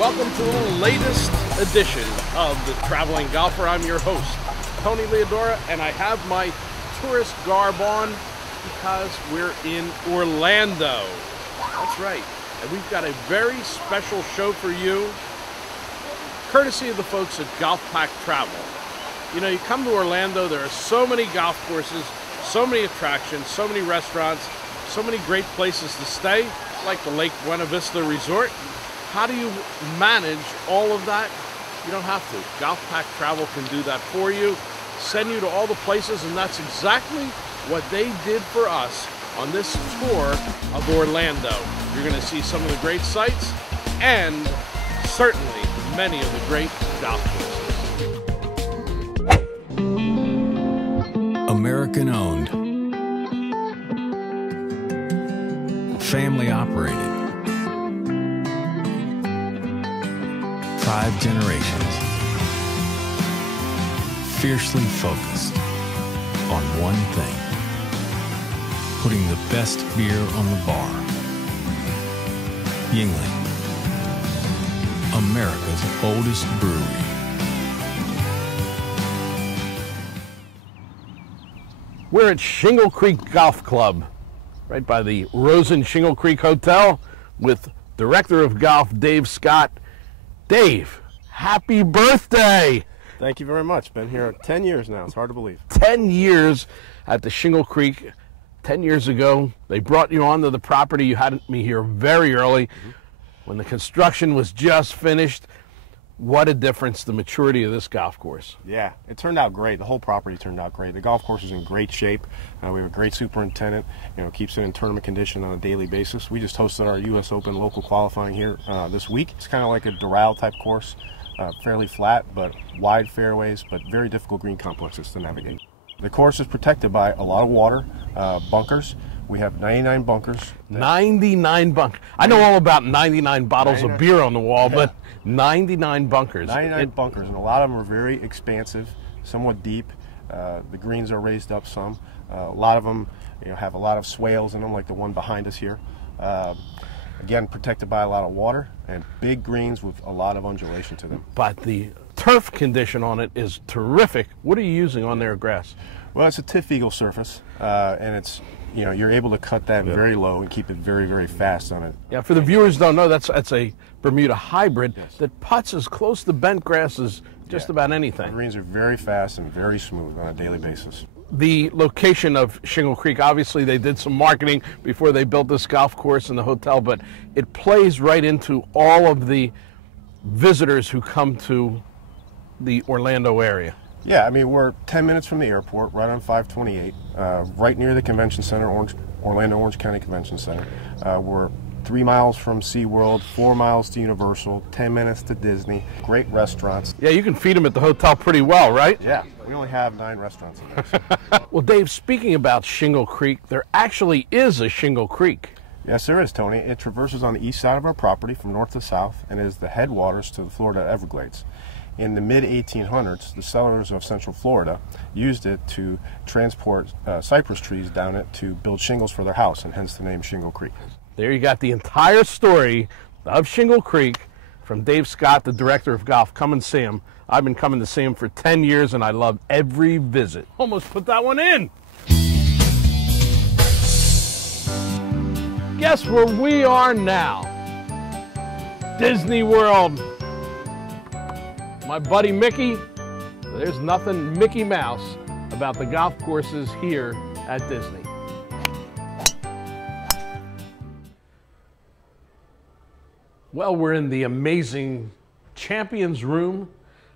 Welcome to the latest edition of The Traveling Golfer. I'm your host, Tony Leodora, and I have my tourist garb on because we're in Orlando. That's right. And we've got a very special show for you, courtesy of the folks at Golfpac Travel. You know, you come to Orlando, there are so many golf courses, so many attractions, so many restaurants, so many great places to stay, like the Lake Buena Vista Resort. How do you manage all of that? You don't have to. Golfpac Travel can do that for you, send you to all the places, and that's exactly what they did for us on this tour of Orlando. You're going to see some of the great sights and certainly many of the great golf courses. American owned, family operated, 5 generations, fiercely focused on one thing: putting the best beer on the bar. Yuengling, America's oldest brewery. We're at Shingle Creek Golf Club, right by the Rosen Shingle Creek Hotel, with Director of Golf Dave Scott. Dave, happy birthday! Thank you very much. Been here 10 years now. It's hard to believe. 10 years at the Shingle Creek. 10 years ago, they brought you onto the property. You had me here very early when the construction was just finished. What a difference, the maturity of this golf course. Yeah, it turned out great. The whole property turned out great. The golf course is in great shape. We have a great superintendent, keeps it in tournament condition on a daily basis. We just hosted our U.S. Open local qualifying here this week. It's kind of like a Doral type course, fairly flat, but wide fairways, but very difficult green complexes to navigate. The course is protected by a lot of water, bunkers. We have 99 bunkers. 99 bunkers. I know all about 99 bottles of beer on the wall, but 99 bunkers. 99 bunkers, and a lot of them are very expansive, somewhat deep. The greens are raised up some. A lot of them have a lot of swales in them, like the one behind us here. Again, protected by a lot of water and big greens with a lot of undulation to them. But the turf condition on it is terrific. What are you using on their grass? Well, it's a Tiff Eagle surface, and it's you're able to cut that very low and keep it very, very fast on it. Yeah, for the viewers don't know, that's a Bermuda hybrid that putts as close to bent grass as just about anything. The greens are very fast and very smooth on a daily basis. The location of Shingle Creek, obviously they did some marketing before they built this golf course and the hotel, but it plays right into all of the visitors who come to the Orlando area. Yeah, I mean, we're 10 minutes from the airport, right on 528, right near the convention center, Orlando Orange County Convention Center. We're 3 miles from SeaWorld, 4 miles to Universal, 10 minutes to Disney. Great restaurants. Yeah, you can feed them at the hotel pretty well, right? Yeah, we only have 9 restaurants in there. So. Well, Dave, speaking about Shingle Creek, there actually is a Shingle Creek. Yes, there is, Tony. It traverses on the east side of our property from north to south and is the headwaters to the Florida Everglades. In the mid-1800s, the settlers of Central Florida used it to transport cypress trees down it to build shingles for their house, and hence the name Shingle Creek. There you got the entire story of Shingle Creek from Dave Scott, the Director of Golf. Come and see him. I've been coming to see him for 10 years, and I love every visit. Almost put that one in. Guess where we are now? Disney World. My buddy Mickey, there's nothing Mickey Mouse about the golf courses here at Disney. Well, we're in the amazing Champions Room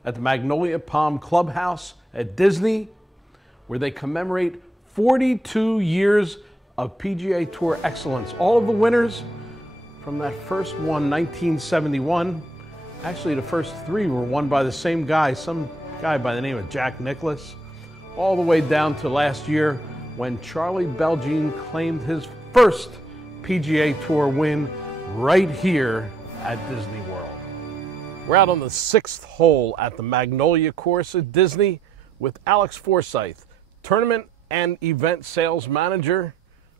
at the Magnolia Palm Clubhouse at Disney, where they commemorate 42 years of PGA Tour excellence. All of the winners from that first one, 1971. Actually, the first 3 were won by the same guy, some guy by the name of Jack Nicklaus, all the way down to last year when Charlie Beljean claimed his first PGA Tour win right here at Disney World. We're out on the 6th hole at the Magnolia course at Disney with Alex Forsyth, tournament and event sales manager.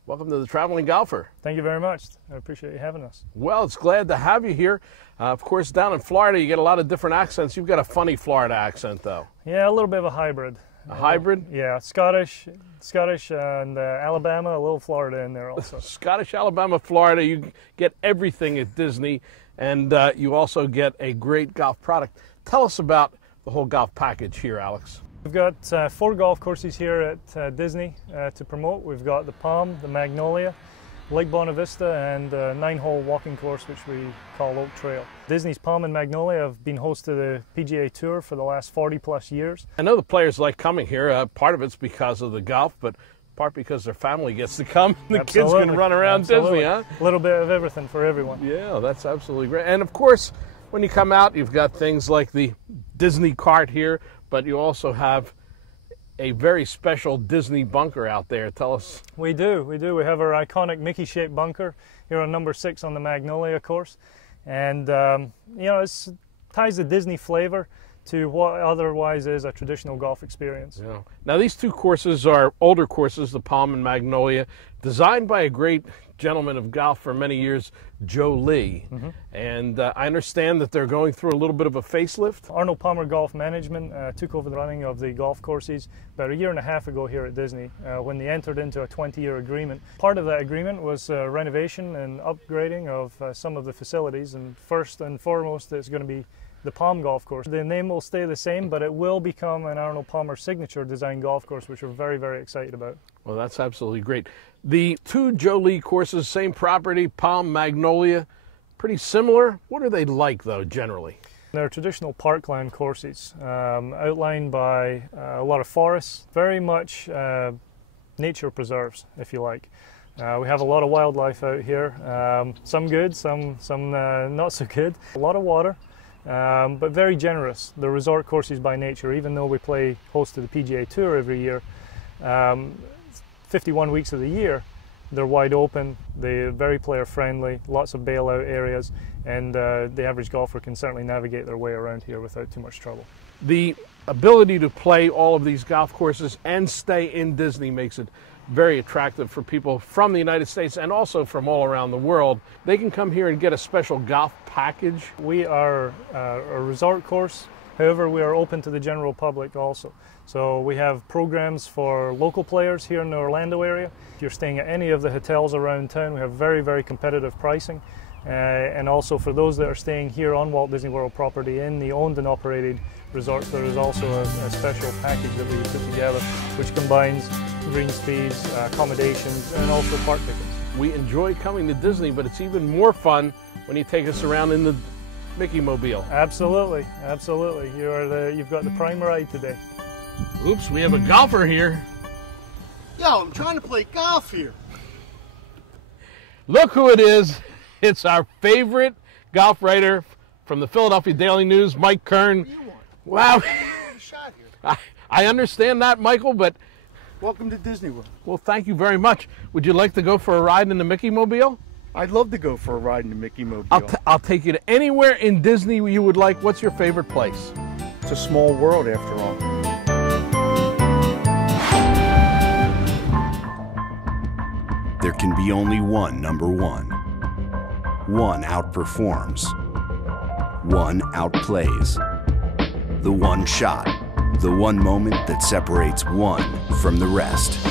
Welcome to the Traveling Golfer. Thank you very much. I appreciate you having us. Well, it's glad to have you here. Of course, down in Florida, you get a lot of different accents. You've got a funny Florida accent, though. Yeah, a little bit of a hybrid. A hybrid? Yeah, Scottish and Alabama, a little Florida in there also. Scottish, Alabama, Florida. You get everything at Disney, and you also get a great golf product. Tell us about the whole golf package here, Alex. We've got 4 golf courses here at Disney to promote. We've got the Palm, the Magnolia, Lake Bonavista, and a 9-hole walking course which we call Oak Trail. Disney's Palm and Magnolia have been host to the PGA Tour for the last 40+ years. I know the players like coming here. Part of it's because of the golf, but part because their family gets to come. The kids can run around Disney, huh? A little bit of everything for everyone. Yeah, that's absolutely great. And of course, when you come out, you've got things like the Disney cart here, but you also have a very special Disney bunker out there. Tell us. We do. We have our iconic Mickey-shaped bunker here on number 6 on the Magnolia course. And, you know, it ties the Disney flavor to what otherwise is a traditional golf experience. Yeah. Now, these 2 courses are older courses, the Palm and Magnolia, designed by a great gentleman of golf for many years, Joe Lee. And I understand that they're going through a little bit of a facelift. Arnold Palmer Golf Management took over the running of the golf courses about 1.5 years ago here at Disney when they entered into a 20-year agreement. Part of that agreement was renovation and upgrading of some of the facilities, and first and foremost it's going to be the Palm Golf Course. The name will stay the same, but it will become an Arnold Palmer signature design golf course, which we're very, very excited about. Well, that's absolutely great. The 2 Joe Lee courses, same property, Palm, Magnolia, pretty similar. What are they like, though, generally? They're traditional parkland courses, outlined by a lot of forests, very much nature preserves, if you like. We have a lot of wildlife out here, some good, some not so good. A lot of water. But very generous. The resort courses by nature, even though we play host to the PGA Tour every year, 51 weeks of the year, they're wide open, they're very player friendly, lots of bailout areas, and the average golfer can certainly navigate their way around here without too much trouble. The ability to play all of these golf courses and stay in Disney makes it very attractive for people from the United States and also from all around the world. They can come here and get a special golf package. We are a resort course, however we are open to the general public also. So we have programs for local players here in the Orlando area. If you're staying at any of the hotels around town, we have very, very competitive pricing. And also for those that are staying here on Walt Disney World property in the owned and operated resorts, there is also a special package that we put together which combines greens fees, accommodations, and also park tickets. We enjoy coming to Disney, but it's even more fun when you take us around in the Mickey Mobile. Absolutely, absolutely. You've got the prime ride today. Oops, we have a golfer here. Yo, I'm trying to play golf here. Look who it is. It's our favorite golf writer from the Philadelphia Daily News, Mike Kern. Wow. Shot here. I understand that, Michael, but... Welcome to Disney World. Well, thank you very much. Would you like to go for a ride in the Mickey Mobile? I'd love to go for a ride in the Mickey Mobile. I'll take you to anywhere in Disney you would like. What's your favorite place? It's a small world after all. There can be only one number 1. One outperforms. One outplays. The one shot. The one moment that separates one from the rest.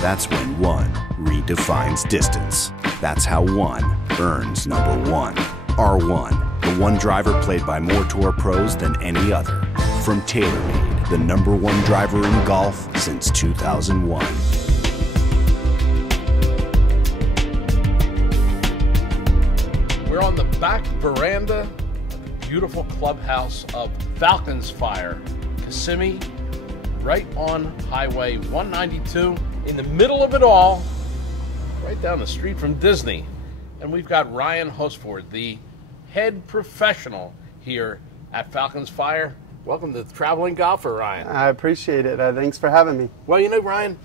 That's when one redefines distance. That's how one earns number 1. R1, the one driver played by more tour pros than any other. From TaylorMade, the number 1 driver in golf since 2001. We're on the back veranda of the beautiful clubhouse of Falcons Fire, Kissimmee, right on Highway 192, in the middle of it all, right down the street from Disney. And we've got Ryan Hosford, the head professional here at Falcons Fire. Welcome to the Traveling Golfer, Ryan. I appreciate it. Thanks for having me. Well, you know, Ryan,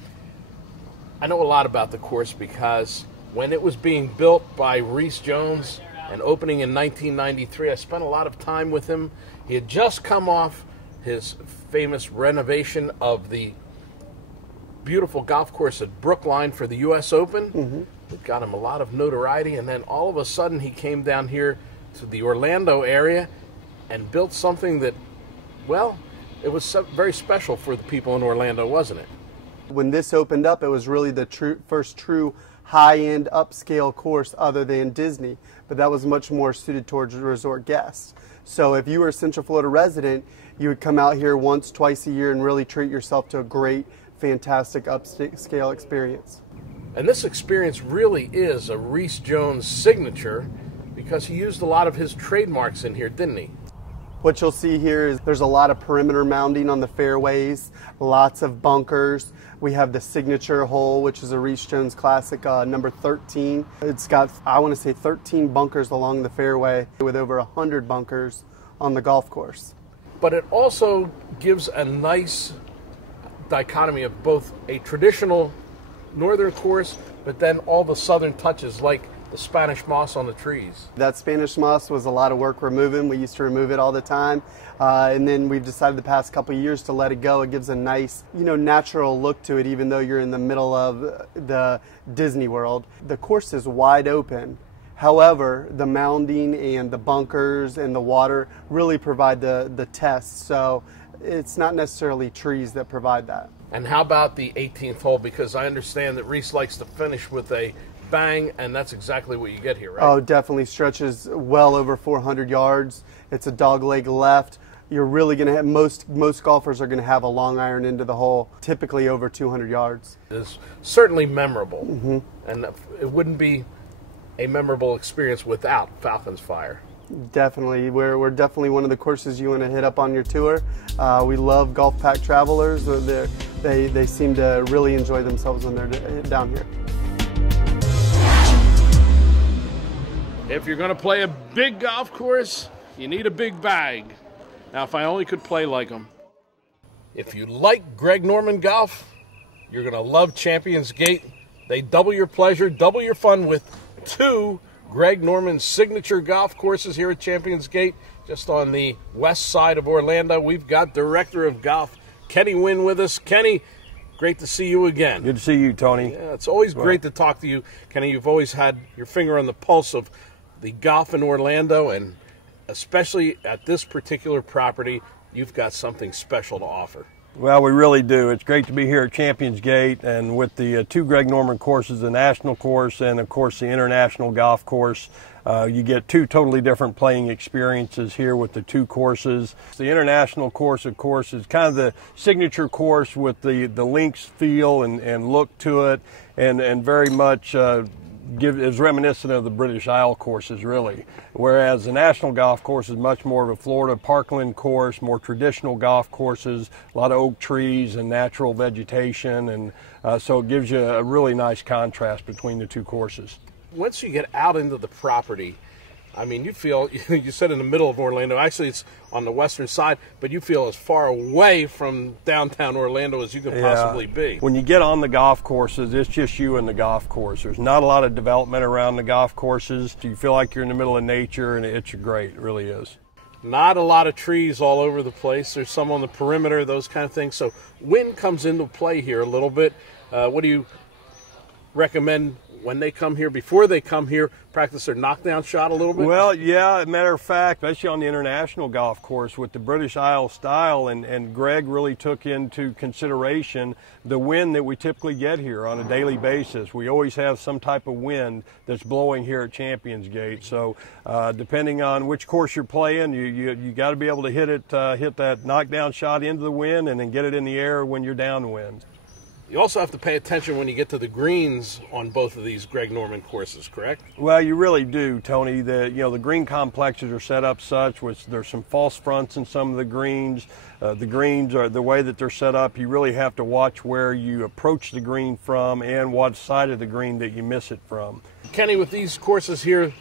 I know a lot about the course because when it was being built by Reese Jones and opening in 1993, I spent a lot of time with him. He had just come off his famous renovation of the beautiful golf course at Brookline for the U.S. Open. It got him a lot of notoriety, and then all of a sudden he came down here to the Orlando area and built something that, well, it was very special for the people in Orlando, wasn't it? When this opened up, it was really the first true high-end upscale course other than Disney, but that was much more suited towards resort guests. So if you were a Central Florida resident, you would come out here once, twice a year and really treat yourself to a great, fantastic upscale experience. And this experience really is a Rees Jones signature because he used a lot of his trademarks in here, didn't he? What you'll see here is there's a lot of perimeter mounding on the fairways, lots of bunkers. We have the signature hole, which is a Rees Jones Classic number 13. It's got, I want to say, 13 bunkers along the fairway with over 100 bunkers on the golf course. But it also gives a nice dichotomy of both a traditional northern course, but then all the southern touches like the Spanish moss on the trees. That Spanish moss was a lot of work removing. We used to remove it all the time. And then we've decided the past couple of years to let it go. It gives a nice, natural look to it, even though you're in the middle of the Disney World. The course is wide open. However, the mounding and the bunkers and the water really provide the test. So it's not necessarily trees that provide that. And how about the 18th hole? Because I understand that Rees likes to finish with a bang, and that's exactly what you get here, right? Oh, definitely. Stretches well over 400 yards. It's a dog leg left. You're really going to have, most golfers are going to have a long iron into the hole, typically over 200 yards. It's certainly memorable, and it wouldn't be a memorable experience without Falcon's Fire. Definitely. We're definitely one of the courses you want to hit up on your tour. We love Golfpac travelers. They seem to really enjoy themselves when they're down here. If you're going to play a big golf course, you need a big bag. Now, if I only could play like him. If you like Greg Norman golf, you're going to love Champions Gate. They double your pleasure, double your fun with 2 Greg Norman signature golf courses here at Champions Gate, just on the west side of Orlando. We've got Director of Golf Kenny Wynn with us. Kenny, great to see you again. Good to see you, Tony. Yeah, it's always great to talk to you. Kenny, you've always had your finger on the pulse of the golf in Orlando, and especially at this particular property, you've got something special to offer. Well, we really do. It's great to be here at Champions Gate, and with the 2 Greg Norman courses, the national course and, of course, the international golf course. You get 2 totally different playing experiences here with the 2 courses. The international course, of course, is kind of the signature course with the links feel and look to it, and very much is reminiscent of the British Isle courses, really. Whereas the national golf course is much more of a Florida parkland course, more traditional golf courses, a lot of oak trees and natural vegetation, and so it gives you a really nice contrast between the 2 courses. Once you get out into the property, I mean, you feel, you said in the middle of Orlando, actually it's on the western side, but you feel as far away from downtown Orlando as you can possibly be. When you get on the golf courses, it's just you and the golf course. There's not a lot of development around the golf courses. You feel like you're in the middle of nature, and it's great, it really is. Not a lot of trees all over the place. There's some on the perimeter, those kind of things. So wind comes into play here a little bit. What do you recommend when they come here, before they come here, practice their knockdown shot a little bit? Well, yeah, matter of fact, especially on the international golf course with the British Isle style, and Greg really took into consideration the wind that we typically get here on a daily basis. We always have some type of wind that's blowing here at Champions Gate. So depending on which course you're playing, you got to be able to hit that knockdown shot into the wind and then get it in the air when you're downwind. You also have to pay attention when you get to the greens on both of these Greg Norman courses, correct? Well, you really do, Tony. The green complexes are set up such which there's some false fronts in some of the greens. The greens are the way that they're set up. You really have to watch where you approach the green from and what side of the green that you miss it from. Kenny, with these courses here,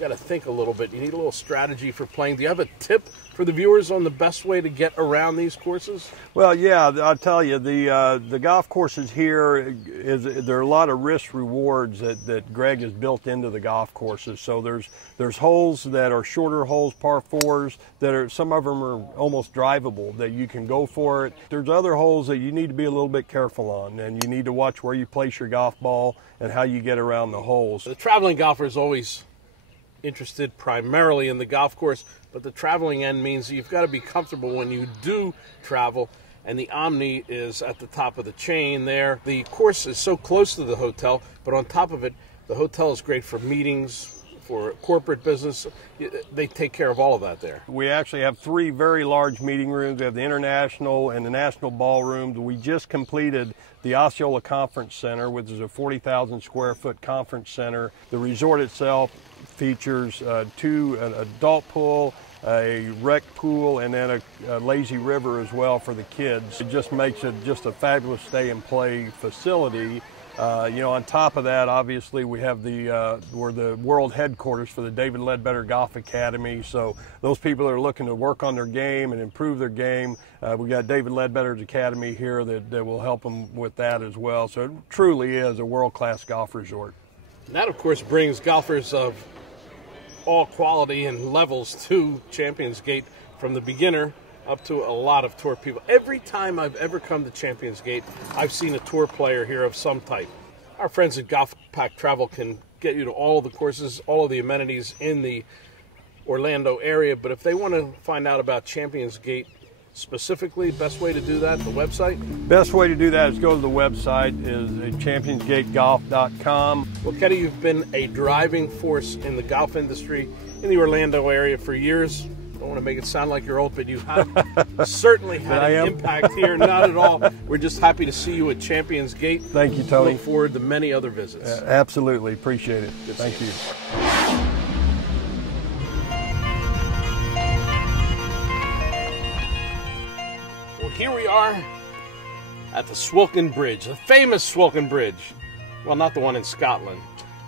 got to think a little bit. You need a little strategy for playing. Do you have a tip for the viewers on the best way to get around these courses? Well, yeah, I'll tell you, the golf courses here, there are a lot of risk rewards that Greg has built into the golf courses. So there's holes that are shorter holes, par fours, that are, some of them are almost drivable, that you can go for it. There's other holes that you need to be a little bit careful on, and you need to watch where you place your golf ball and how you get around the holes. The traveling golfer is always interested primarily in the golf course, but the traveling end means you've got to be comfortable when you do travel, and the Omni is at the top of the chain there. The course is so close to the hotel, but on top of it, the hotel is great for meetings, for corporate business. They take care of all of that there. We actually have 3 very large meeting rooms. We have the International and the National Ballrooms. We just completed the Osceola Conference Center, which is a 40,000 square foot conference center. The resort itself features an adult pool, a rec pool, and then a lazy river as well for the kids. It just makes it just a fabulous stay and play facility. On top of that, obviously, we have we're the world headquarters for the David Ledbetter Golf Academy. So those people that are looking to work on their game and improve their game, we got David Ledbetter's Academy here that will help them with that as well. So it truly is a world-class golf resort. And that, of course, brings golfers of all quality and levels to Champions Gate, from the beginner up to a lot of tour people. Every time I've ever come to Champions Gate, I've seen a tour player here of some type. Our friends at Golfpac Travel can get you to all the courses, all of the amenities in the Orlando area, but if they want to find out about Champions Gate specifically, best way to do that, the website? Best way to do that is go to the website, is championsgategolf.com. Well, Kenny, you've been a driving force in the golf industry in the Orlando area for years. I don't want to make it sound like you're old, but you have certainly had an impact here. Not at all. We're just happy to see you at Champions Gate. Thank you, Tony. Look forward to many other visits. Absolutely. Appreciate it. Thank you. Well, here we are at the Swilcan Bridge, the famous Swilcan Bridge. Well, not the one in Scotland.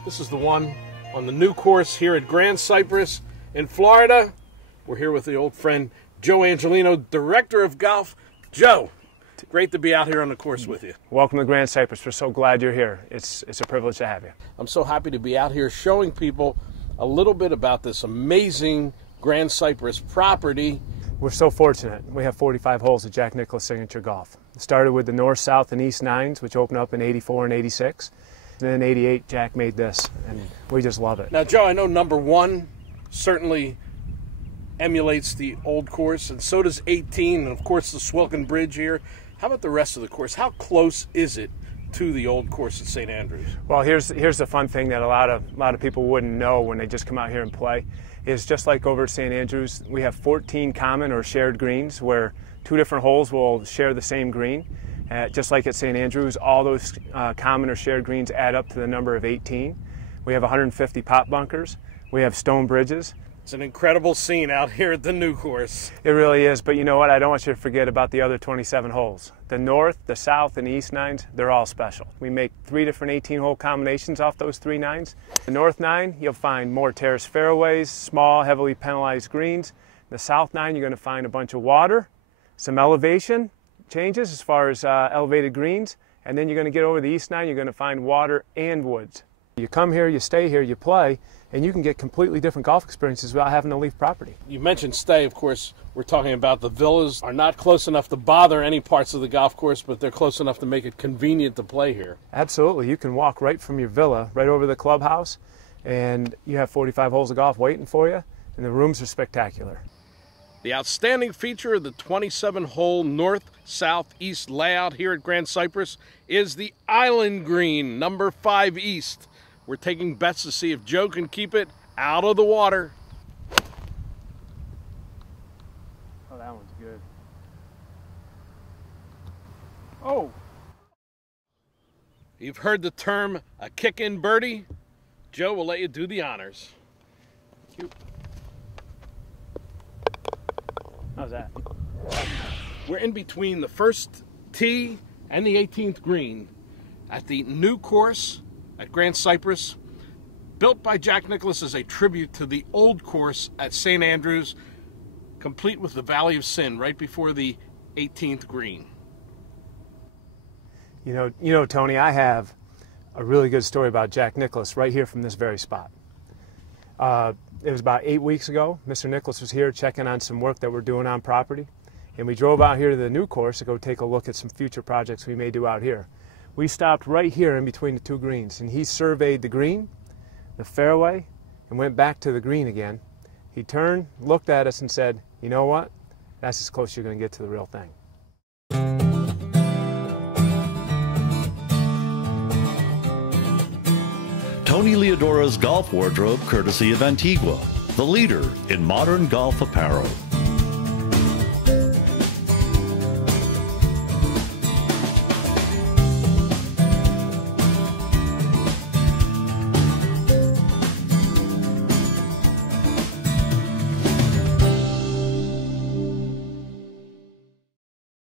This is the one on the new course here at Grand Cypress in Florida. We're here with the old friend Joe Angelino, Director of Golf. Joe, great to be out here on the course with you. Welcome to Grand Cypress. We're so glad you're here. It's a privilege to have you. I'm so happy to be out here showing people a little bit about this amazing Grand Cypress property. We're so fortunate. We have 45 holes at Jack Nicklaus Signature Golf. It started with the North, South, and East Nines, which opened up in '84 and '86. And then in '88, Jack made this, and we just love it. Now, Joe, I know number 1 certainly emulates the old course, and so does 18, and of course the Swilcan Bridge here. How about the rest of the course? How close is it to the old course at St. Andrews? Well, here's the fun thing that a lot of people wouldn't know when they just come out here and play, is just like over at St. Andrews, we have 14 common or shared greens where 2 different holes will share the same green. Just like at St. Andrews, all those common or shared greens add up to the number of 18. We have 150 pot bunkers. We have stone bridges. It's an incredible scene out here at the new course. It really is, but you know what? I don't want you to forget about the other 27 holes. The North, the South, and the East Nines, they're all special. We make 3 different 18-hole combinations off those 3 nines. The North 9, you'll find more terrace fairways, small, heavily penalized greens. The South 9, you're going to find a bunch of water, some elevation changes as far as elevated greens, and then you're going to get over the East 9, you're going to find water and woods. You come here, you stay here, you play, and you can get completely different golf experiences without having to leave property. You mentioned stay, of course. We're talking about the villas are not close enough to bother any parts of the golf course, but they're close enough to make it convenient to play here. Absolutely. You can walk right from your villa, right over the clubhouse, and you have 45 holes of golf waiting for you, and the rooms are spectacular. The outstanding feature of the 27-hole north, south, east layout here at Grand Cypress is the Island Green, number 5 east. We're taking bets to see if Joe can keep it out of the water. Oh, that one's good. Oh! You've heard the term a kick-in birdie. Joe will let you do the honors. Thank you. How's that? We're in between the first tee and the 18th green at the new course at Grand Cypress. Built by Jack Nicklaus as a tribute to the old course at St. Andrews, complete with the Valley of Sin right before the 18th green. You know, Tony, I have a really good story about Jack Nicklaus right here from this very spot. It was about 8 weeks ago. Mr. Nicklaus was here checking on some work that we're doing on property, and we drove out here to the new course to go take a look at some future projects we may do out here. We stopped right here in between the two greens, and he surveyed the green, the fairway, and went back to the green again. He turned, looked at us, and said, "You know what? That's as close as you're going to get to the real thing." Tony Leodora's golf wardrobe, courtesy of Antigua, the leader in modern golf apparel.